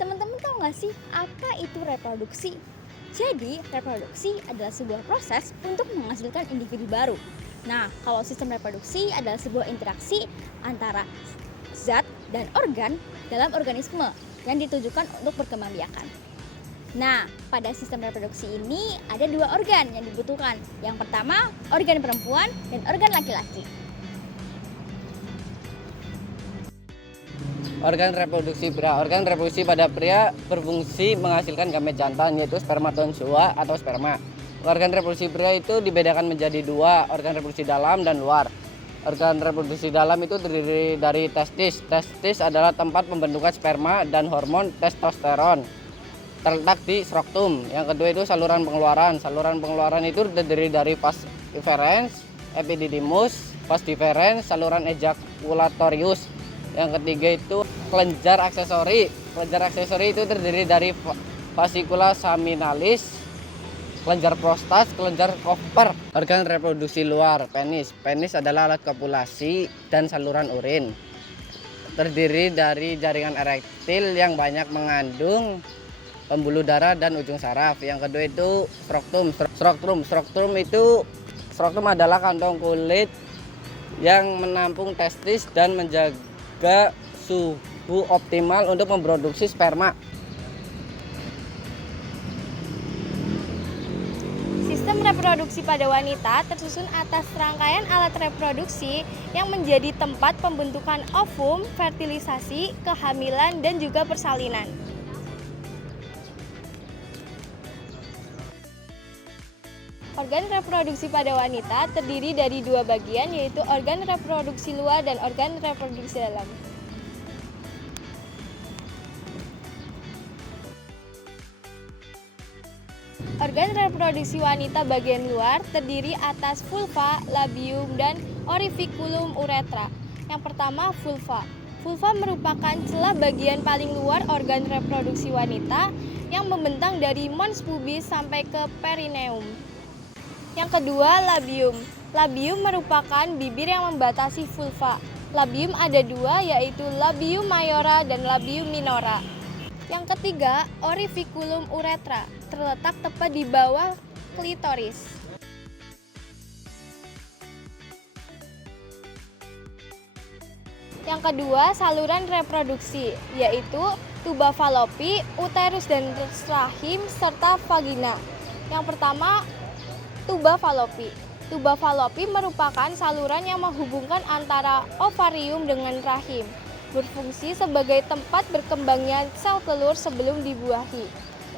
Teman-teman tahu nggak sih apa itu reproduksi? Jadi, reproduksi adalah sebuah proses untuk menghasilkan individu baru. Nah, kalau sistem reproduksi adalah sebuah interaksi antara zat dan organ dalam organisme yang ditujukan untuk berkembangbiakan. Nah, pada sistem reproduksi ini ada dua organ yang dibutuhkan. Yang pertama, organ perempuan dan organ laki-laki. Organ reproduksi pria. Organ reproduksi pada pria berfungsi menghasilkan gamet jantan, yaitu spermatozoa atau sperma. Organ reproduksi pria itu dibedakan menjadi dua, organ reproduksi dalam dan luar. Organ reproduksi dalam itu terdiri dari testis. Testis adalah tempat pembentukan sperma dan hormon testosteron. Terletak di skrotum. Yang kedua itu saluran pengeluaran. Saluran pengeluaran itu terdiri dari vas efferens, epididymus, vas deferens, saluran ejaculatorius. Yang ketiga itu kelenjar aksesori. Kelenjar aksesori itu terdiri dari vasikula seminalis, kelenjar prostat, kelenjar Koper. Organ reproduksi luar, penis. Penis adalah alat kopulasi dan saluran urin. Terdiri dari jaringan erektil yang banyak mengandung pembuluh darah dan ujung saraf. Yang kedua itu skrotum. Skrotum adalah kantong kulit yang menampung testis dan menjaga suhu optimal untuk memproduksi sperma. Sistem reproduksi pada wanita tersusun atas rangkaian alat reproduksi yang menjadi tempat pembentukan ovum, fertilisasi, kehamilan, dan juga persalinan. Organ reproduksi pada wanita terdiri dari dua bagian, yaitu organ reproduksi luar dan organ reproduksi dalam. Organ reproduksi wanita bagian luar terdiri atas vulva, labium, dan orificulum uretra. Yang pertama, vulva. Vulva merupakan celah bagian paling luar organ reproduksi wanita yang membentang dari mons pubis sampai ke perineum. Yang kedua, labium. Labium merupakan bibir yang membatasi vulva. Labium ada dua, yaitu labium mayora dan labium minora. Yang ketiga, orificulum uretra, terletak tepat di bawah klitoris. Yang kedua, saluran reproduksi, yaitu tuba falopi, uterus dan rahim, serta vagina. Yang pertama, tuba falopi. Tuba falopi merupakan saluran yang menghubungkan antara ovarium dengan rahim, berfungsi sebagai tempat berkembangnya sel telur sebelum dibuahi.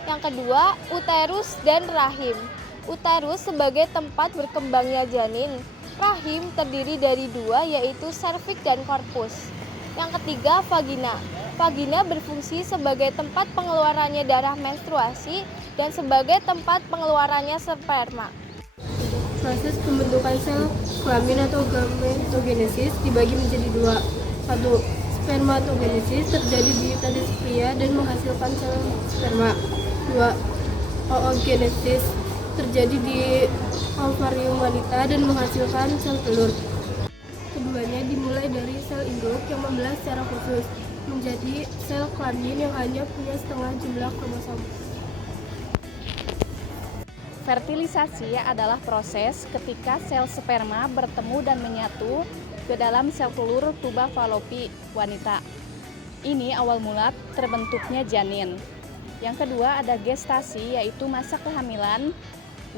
Yang kedua, uterus dan rahim. Uterus sebagai tempat berkembangnya janin. Rahim terdiri dari dua, yaitu serviks dan korpus. Yang ketiga, vagina. Vagina berfungsi sebagai tempat pengeluarannya darah menstruasi dan sebagai tempat pengeluarannya sperma. Proses pembentukan sel kelamin atau gametogenesis dibagi menjadi dua. 1. Spermatogenesis terjadi di testis pria dan menghasilkan sel sperma. 2. Oogenesis terjadi di ovarium wanita dan menghasilkan sel telur. Keduanya dimulai dari sel induk yang membelah secara khusus menjadi sel kelamin yang hanya punya setengah jumlah kromosom. Fertilisasi adalah proses ketika sel sperma bertemu dan menyatu ke dalam sel telur tuba falopi wanita. Ini awal mula terbentuknya janin. Yang kedua ada gestasi, yaitu masa kehamilan,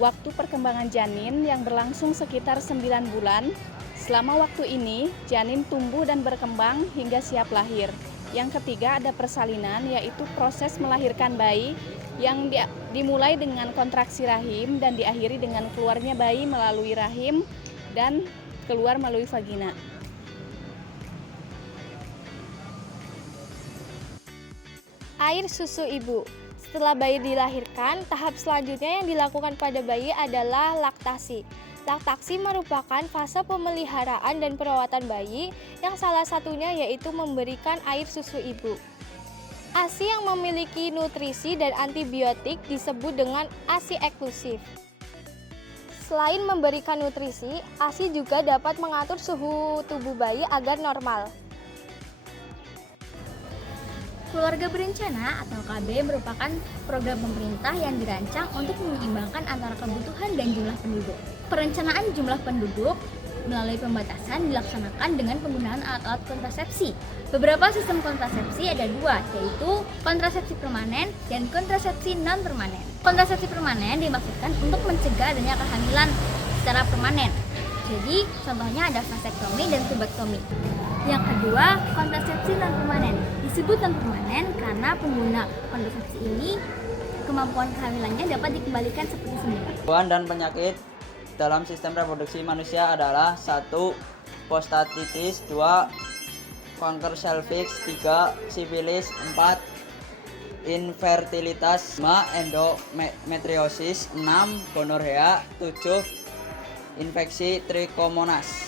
waktu perkembangan janin yang berlangsung sekitar 9 bulan. Selama waktu ini, janin tumbuh dan berkembang hingga siap lahir. Yang ketiga ada persalinan, yaitu proses melahirkan bayi yang dimulai dengan kontraksi rahim dan diakhiri dengan keluarnya bayi melalui rahim dan keluar melalui vagina. Air susu ibu. Setelah bayi dilahirkan, tahap selanjutnya yang dilakukan pada bayi adalah laktasi. Laktasi merupakan fase pemeliharaan dan perawatan bayi yang salah satunya yaitu memberikan air susu ibu. ASI yang memiliki nutrisi dan antibiotik disebut dengan ASI eksklusif. Selain memberikan nutrisi, ASI juga dapat mengatur suhu tubuh bayi agar normal. Keluarga Berencana atau KB merupakan program pemerintah yang dirancang untuk menyeimbangkan antara kebutuhan dan jumlah penduduk. Perencanaan jumlah penduduk melalui pembatasan dilaksanakan dengan penggunaan alat-alat kontrasepsi. Beberapa sistem kontrasepsi ada dua, yaitu kontrasepsi permanen dan kontrasepsi non-permanen. Kontrasepsi permanen dimaksudkan untuk mencegah adanya kehamilan secara permanen. Jadi, contohnya ada vasektomi dan tubektomi. Yang kedua, kontrasepsi non-permanen. Disebut non-permanen karena pengguna kontrasepsi ini kemampuan kehamilannya dapat dikembalikan seperti semula. Gangguan dan penyakit dalam sistem reproduksi manusia adalah 1. Prostatitis, 2. Kanker serviks, 3. Sifilis, 4. Infertilitas, 5. Endometriosis, 6. Gonorrea, 7. Infeksi Trichomonas.